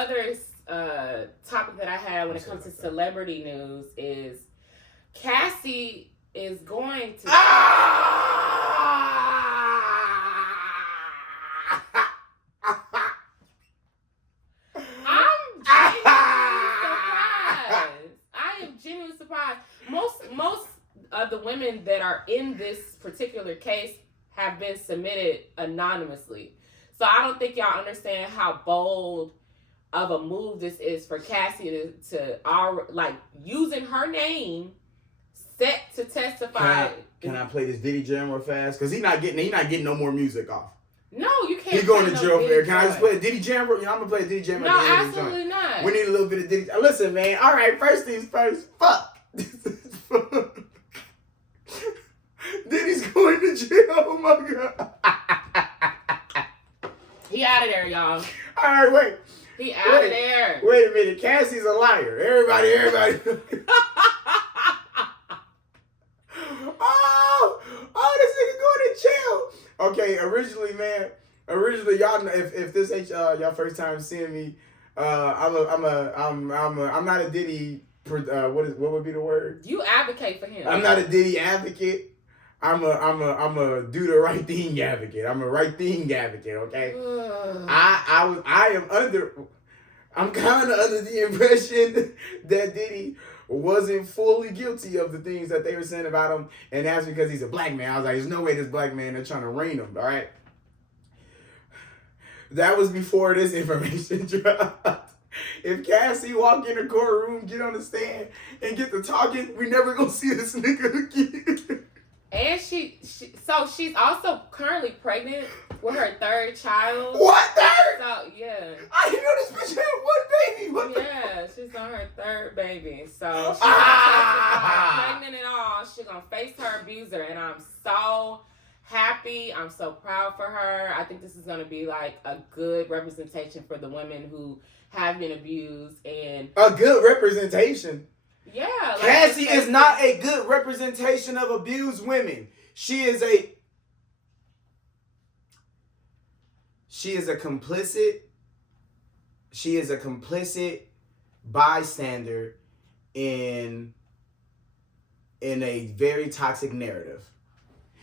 other topic that I had when it comes to celebrity news is Cassie is going to. I am genuinely surprised. Most of the women that are in this particular case have been submitted anonymously. So I don't think y'all understand how bold of a move this is for Cassie to using her name set to testify. Can I play this Diddy jam real fast? Because he's not getting no more music off. No, you can't. He's going to jail for it. Can I just play a Diddy jam? I'm gonna play a Diddy jam. No, absolutely not. We need a little bit of Diddy. Listen, man. All right, first things first. Fuck. Diddy's going to jail. Oh my god. He out of there, y'all. All right, wait. He out of there. Wait a minute. Cassie's a liar. Everybody. This nigga going to jail. Okay, originally, y'all know if this ain't y'all first time seeing me, I'm not a Diddy. What would be the word? You advocate for him. I'm not a Diddy advocate. I'm a do the right thing advocate. I'm a right thing advocate. Okay. I'm kind of under the impression that Diddy wasn't fully guilty of the things that they were saying about him, and that's because he's a black man. I was like, there's no way this black man is trying to reign him. All right. That was before this information dropped. If Cassie walk in the courtroom, get on the stand, and get to talking, we never gonna see this nigga again. And she's also currently pregnant with her third child. What, third? So yeah. I didn't know this bitch had one baby. She's on her third baby. So she's pregnant and all. She's gonna face her abuser, and I'm so happy. I'm so proud for her. I think this is gonna be like a good representation for the women who have been abused, and a good representation. Yeah. Like Cassie is not a good representation of abused women. She is a complicit bystander in a very toxic narrative.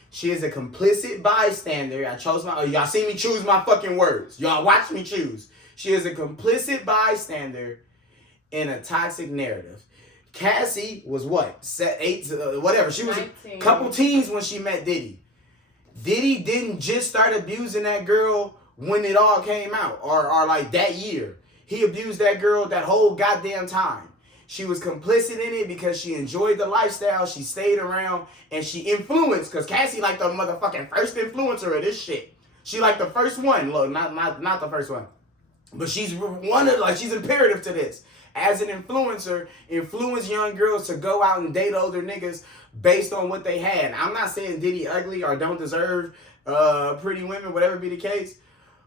She is a complicit bystander. Y'all see me choose my fucking words. Y'all watch me choose. She is a complicit bystander in a toxic narrative. Cassie was what? Whatever. She was 19. A couple teens when she met Diddy. Diddy didn't just start abusing that girl when it all came out or like that year. He abused that girl that whole goddamn time. She was complicit in it because she enjoyed the lifestyle. She stayed around and she influenced, because Cassie like the motherfucking first influencer of this shit. She like the first one. Look, not the first one. But she's she's imperative to this. As an influencer, influence young girls to go out and date older niggas based on what they had. I'm not saying Diddy ugly or don't deserve pretty women, whatever be the case.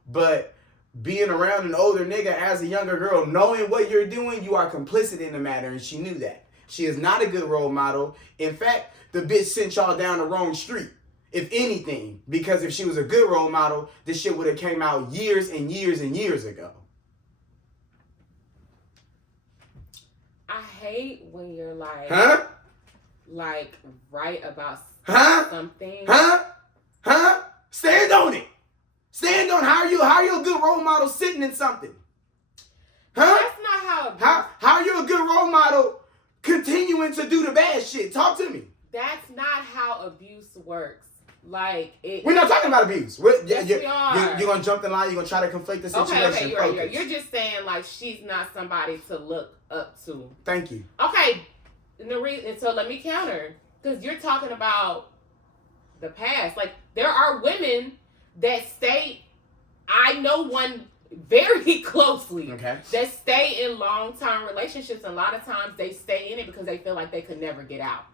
But being around an older nigga as a younger girl, knowing what you're doing, you are complicit in the matter, and she knew that. She is not a good role model. In fact, the bitch sent y'all down the wrong street, if anything. Because if she was a good role model, this shit would have came out years and years and years ago. I hate when you're like, like right about something. Stand on it. Stand on how are you a good role model sitting in something? That's not how. How are you a good role model continuing to do the bad shit? Talk to me. That's not how abuse works. Like it. We're not talking about abuse. We are. You're gonna jump the line. You're gonna try to conflate the situation. Okay, you're right. You're just saying like she's not somebody to look up to. Thank you. Okay, so let me counter, because you're talking about the past. Like there are women that stay. I know one very closely. Okay. That stay in long-term relationships, and a lot of times they stay in it because they feel like they could never get out.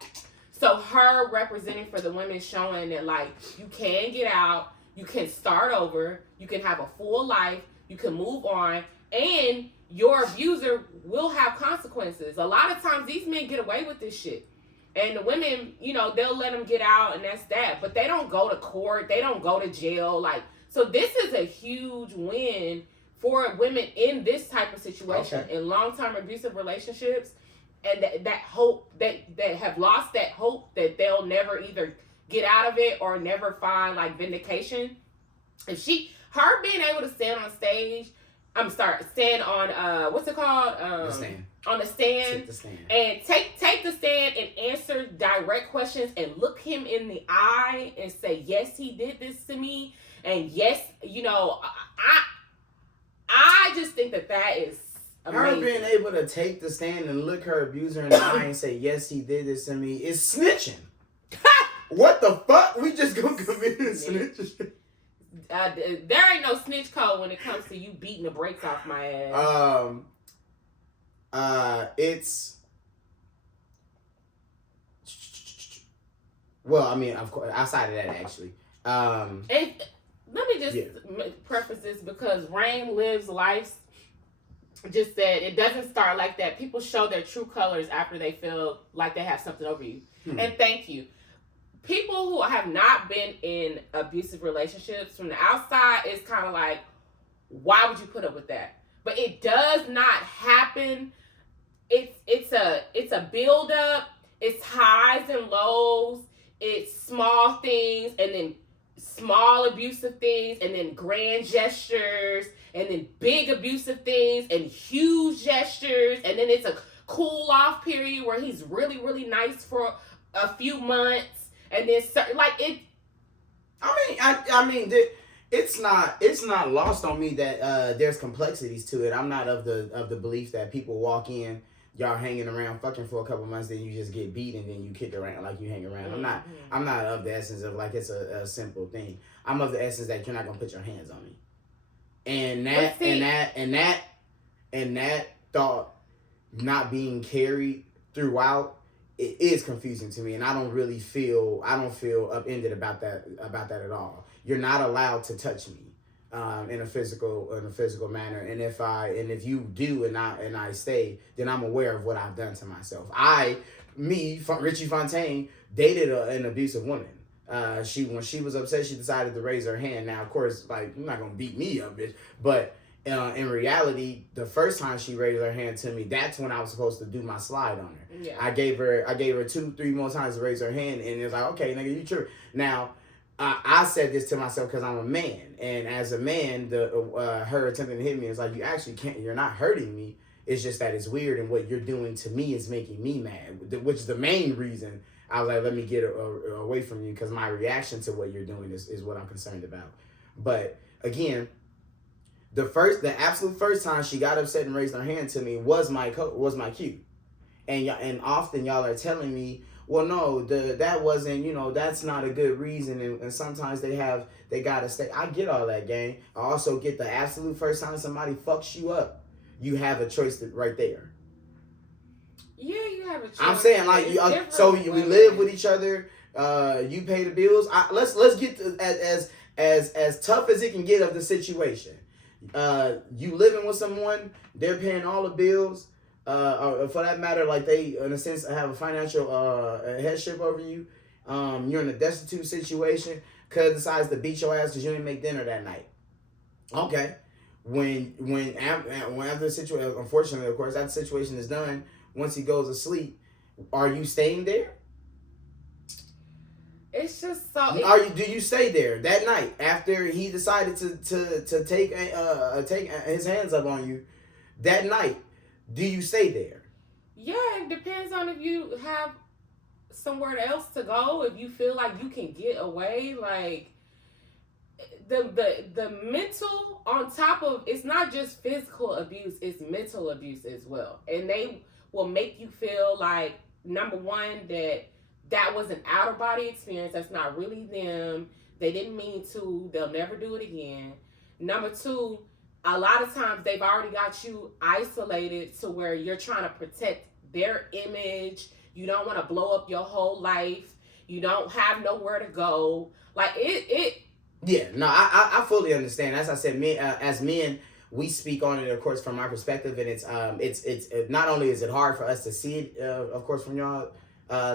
So her representing for the women, showing that like you can get out, you can start over, you can have a full life, you can move on, and your abuser will have consequences. A lot of times these men get away with this shit. And the women, they'll let them get out and that's that. But they don't go to court. They don't go to jail. So this is a huge win for women in this type of situation. situation. Okay. In long-term abusive relationships, and that hope, that have lost that hope that they'll never either get out of it or never find like vindication. If her being able to stand on stage, stand on what's it called? The stand. On the stand. Take the stand. And take the stand and answer direct questions and look him in the eye and say, yes, he did this to me. And yes, I just think that is amazing. Her being able to take the stand and look her abuser in the eye and say, yes, he did this to me is snitching. What the fuck? We just gonna commit snitching. There ain't no snitch code when it comes to you beating the brakes off my ass. It's well, I mean, of course, outside of that, actually. Let me just preface this because Rain Lives Life just said it doesn't start like that. People show their true colors after they feel like they have something over you. And thank you. People who have not been in abusive relationships, from the outside, it's kind of like, why would you put up with that? But it does not happen. It's a build up. It's highs and lows. It's small things and then small abusive things and then grand gestures and then big abusive things and huge gestures, and then it's a cool off period where he's really, really nice for a few months. And then, like it. I mean, it's not lost on me that there's complexities to it. I'm not of the belief that people walk in, y'all hanging around, fucking for a couple months, then you just get beat and then you kick around like you hang around. I'm not of the essence of like it's a simple thing. I'm of the essence that you're not gonna put your hands on me, and that thought not being carried throughout. It is confusing to me, and I don't feel upended about that at all. You're not allowed to touch me in a physical manner, and if you do and I stay, then I'm aware of what I've done to myself. Richie Fontane dated an abusive woman. When she was upset, she decided to raise her hand. Now, of course, like, you're not gonna beat me up, bitch, but in reality, the first time she raised her hand to me, that's when I was supposed to do my slide on her. Yeah. I gave her 2-3 more times to raise her hand, and it was like, okay, nigga, you true. Now, I said this to myself because I'm a man, and as a man, her attempting to hit me is like, you actually can't. You're not hurting me. It's just that it's weird, and what you're doing to me is making me mad, which is the main reason I was like, let me get away from you, because my reaction to what you're doing is what I'm concerned about. But again, the absolute first time she got upset and raised her hand to me was my cue, and often y'all are telling me, well, no, that wasn't, that's not a good reason, and sometimes they gotta stay. I get all that, gang. I also get the absolute first time somebody fucks you up, you have a choice right there. Yeah, you have a choice. I'm saying, like, we live with each other. You pay the bills. Let's get to, as tough as it can get of the situation. You living with someone, they're paying all the bills, or for that matter, like, they, in a sense, have a financial headship over you. You're in a destitute situation, cuz decides to beat your ass because you didn't make dinner that night. Okay. When after the situation, unfortunately, of course, that situation is done, once he goes to sleep, are you staying there? It's just so. Do you stay there that night after he decided to take his hands up on you? That night, do you stay there? Yeah, it depends on if you have somewhere else to go. If you feel like you can get away, like the mental on top of, it's not just physical abuse, it's mental abuse as well, and they will make you feel like, number one, that was an out-of-body experience. That's not really them. They didn't mean to. They'll never do it again. Number two, a lot of times they've already got you isolated to where you're trying to protect their image. You don't want to blow up your whole life. You don't have nowhere to go. Like, it. Yeah, no, I fully understand. As I said, as men, we speak on it, of course, from our perspective, and it's not only is it hard for us to see it, of course, from y'all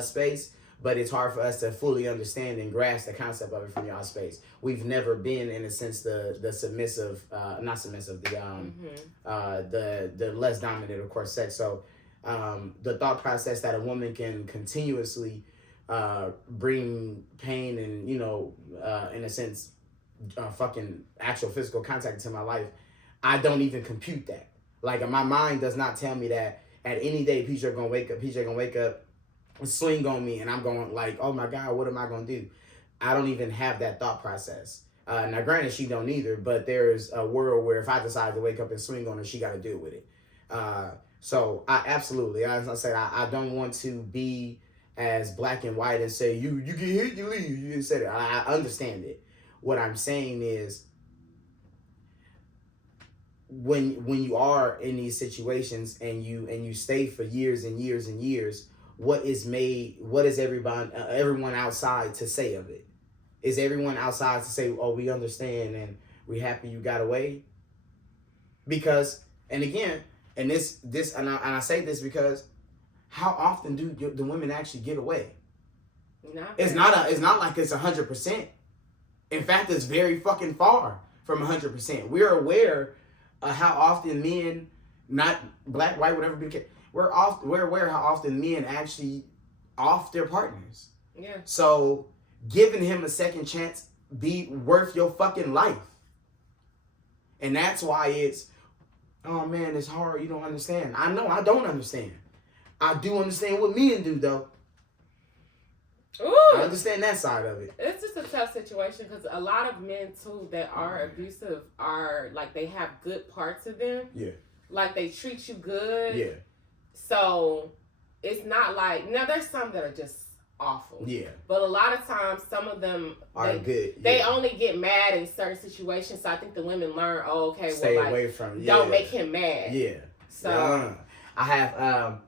space, but it's hard for us to fully understand and grasp the concept of it from y'all space. We've never been, in a sense, the submissive, not submissive, the less dominant, of course, sex. So the thought process that a woman can continuously bring pain and, you know, in a sense, fucking actual physical contact into my life, I don't even compute that. Like, my mind does not tell me that at any day PJ gonna wake up and swing on me, and I'm going like, oh my God, what am I gonna do? I don't even have that thought process. Now, granted, she don't either, but there's a world where if I decide to wake up and swing on her, she got to deal with it. So I absolutely, as I said, I don't want to be as black and white and say you get hit, you leave. You didn't say that. I understand it. What I'm saying is, when you are in these situations and you stay for years and years and years, what is everyone outside to say of it? Is everyone outside to say, oh, we understand and we happy you got away? Because, and again, and I say this because how often do the women actually get away? It's not like it's 100%. In fact, it's very fucking far from 100%. We're aware of how often men, not black, white, whatever, we're aware how often men actually off their partners. Yeah. So giving him a second chance be worth your fucking life. And that's why it's, oh man, it's hard. You don't understand. I know I don't understand. I do understand what men do though. Ooh. I understand that side of it. It's just a tough situation because a lot of men too that are abusive are like they have good parts of them. Yeah. Like they treat you good. Yeah. So it's not like, now there's some that are just awful. Yeah. But a lot of times some of them are good. Yeah. They only get mad in certain situations. So I think the women learn, oh, okay, stay well, like, away from. Yeah. Don't make him mad. Yeah. So I have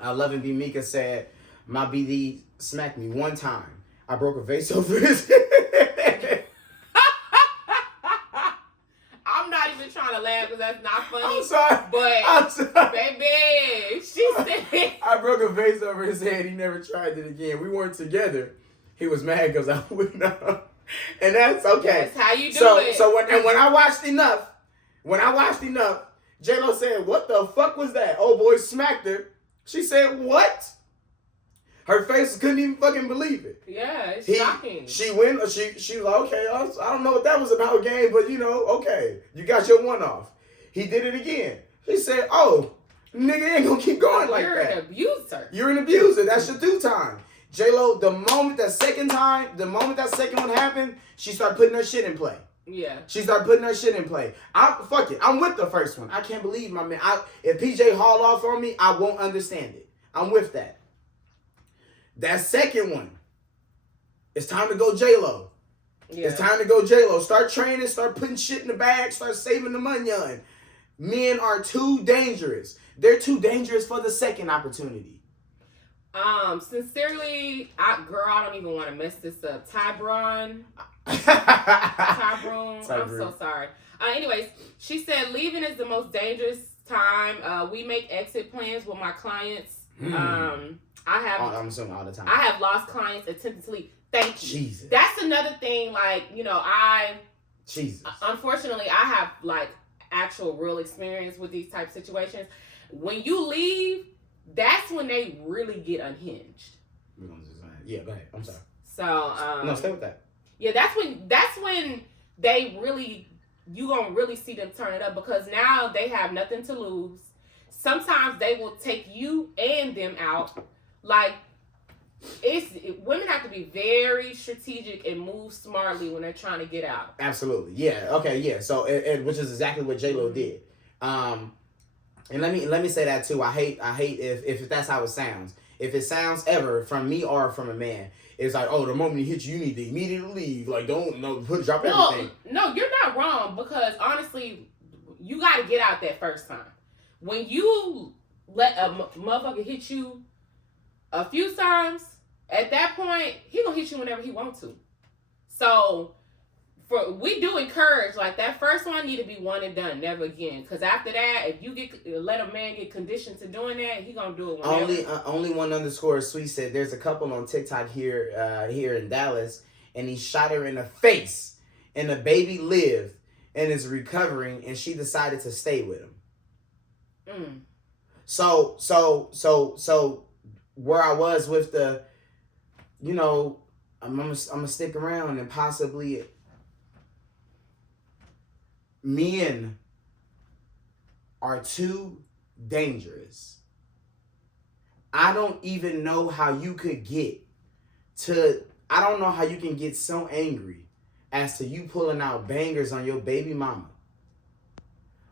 Love and Be Mika said, my BD smacked me one time. I broke a vase over his head. I'm not even trying to laugh because that's not funny. I'm sorry. But, baby, she said... I broke a vase over his head. He never tried it again. We weren't together. He was mad because I wouldn't know. And that's okay. That's how you do it. So when I watched enough, J-Lo said, what the fuck was that? Old boy smacked her. She said, what? Her face couldn't even fucking believe it. Yeah, it's shocking. She went, she was like, okay, I don't know what that was about, game, but you know, okay, you got your one off. He did it again. She said, oh, nigga ain't gonna keep going like that. You're an abuser. You're an abuser. That's your due time. J-Lo, the moment that second one happened, she started putting her shit in play. Yeah. She started putting her shit in play. Fuck it. I'm with the first one. I can't believe my man. If PJ haul off on me, I won't understand it. I'm with that. That second one, it's time to go J-Lo. Yeah. It's time to go J-Lo. Start training, start putting shit in the bag, start saving the money on. Men are too dangerous. They're too dangerous for the second opportunity. Sincerely, I don't even want to mess this up. Tybron. I'm so sorry. Anyways, she said leaving is the most dangerous time. We make exit plans with my clients. I'm assuming all the time. I have lost clients attempting to leave. Thank you. Jesus. That's another thing. Like, you know, Jesus. Unfortunately, I have like actual real experience with these type of situations. When you leave, that's when they really get unhinged. Yeah, go ahead. I'm sorry. So no, stay with that. Yeah, that's when they really, you gonna really see them turn it up because now they have nothing to lose. Sometimes they will take you and them out. Like, women have to be very strategic and move smartly when they're trying to get out. Absolutely, yeah. Okay, yeah. So, which is exactly what J-Lo did. And let me say that too. I hate if that's how it sounds. If it sounds ever from me or from a man, it's like, oh, the moment he hits you, you need to immediately leave. Like, drop everything. No, you're not wrong because honestly, you got to get out that first time. When you let a motherfucker hit you a few times, at that point, he gonna hit you whenever he wants to. So, we do encourage, like, that first one need to be one and done, never again. Because after that, if you let a man get conditioned to doing that, he gonna do it whenever. Only one underscore sweet said there's a couple on TikTok here in Dallas, and he shot her in the face, and the baby lived and is recovering, and she decided to stay with him. So where I was with the, you know, I'm gonna stick around and possibly. Men are too dangerous. I don't even know how you could get to, I don't know how you can get so angry as to you pulling out bangers on your baby mama.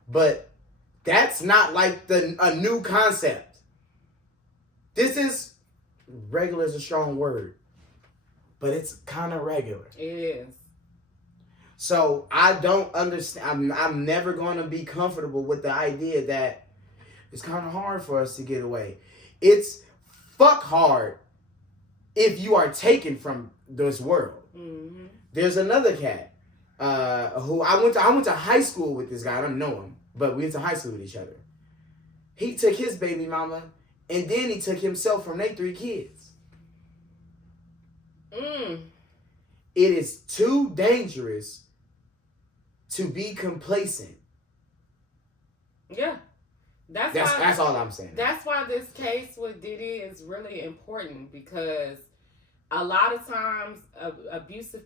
But that's not like a new concept. This is, regular is a strong word, but it's kind of regular. It is. So I don't understand. I'm never going to be comfortable with the idea that it's kind of hard for us to get away. It's fuck hard if you are taken from this world. Mm-hmm. There's another cat who I went to high school with this guy. I don't know him, but we went to high school with each other. He took his baby mama, and then he took himself from their 3 kids. It is too dangerous to be complacent. Yeah. That's all I'm saying. That's why this case with Diddy is really important, because a lot of times abusive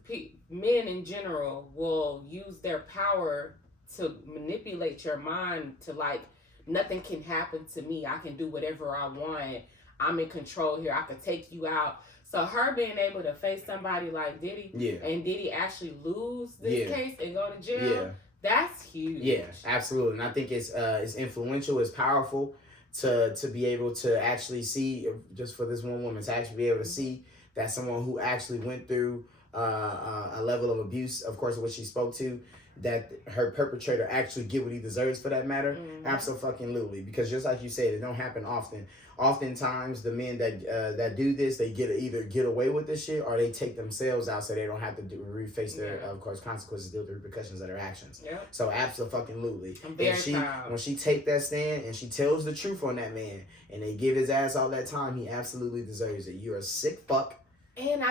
men in general will use their power to manipulate your mind to, like, nothing can happen to me. I can do whatever I want. I'm in control here. I can take you out. So her being able to face somebody like Diddy, and Diddy actually lose this case and go to jail, that's huge. Yeah, absolutely. And I think it's influential, it's powerful to be able to actually see, just for this one woman, to actually be able to see that someone who actually went through a level of abuse, of course, what she spoke to, that her perpetrator actually get what he deserves for that matter. Absolutely. Because just like you said, it don't happen often. Oftentimes the men that do this, they either get away with this shit, or they take themselves out so they don't have to face their of course consequences, deal with the repercussions of their actions. So absolutely. I'm very proud. When she take that stand and she tells the truth on that man, and they give his ass all that time, he absolutely deserves it. You're a sick fuck. And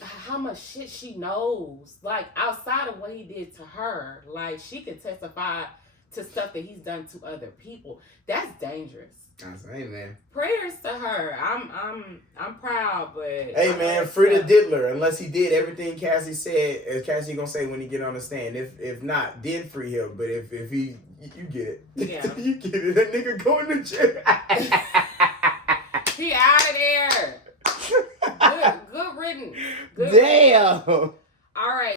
how much shit she knows, like, outside of what he did to her, like, she could testify to stuff that he's done to other people. That's dangerous. Hey, man. Prayers to her. I'm proud, but hey, man, free the diddler. Unless he did everything Cassie said, as Cassie gonna say when he get on the stand. If not, then free him. But if he, you get it. Yeah, you get it. That nigga going to jail. He out of there. Good riddance. Damn. All right.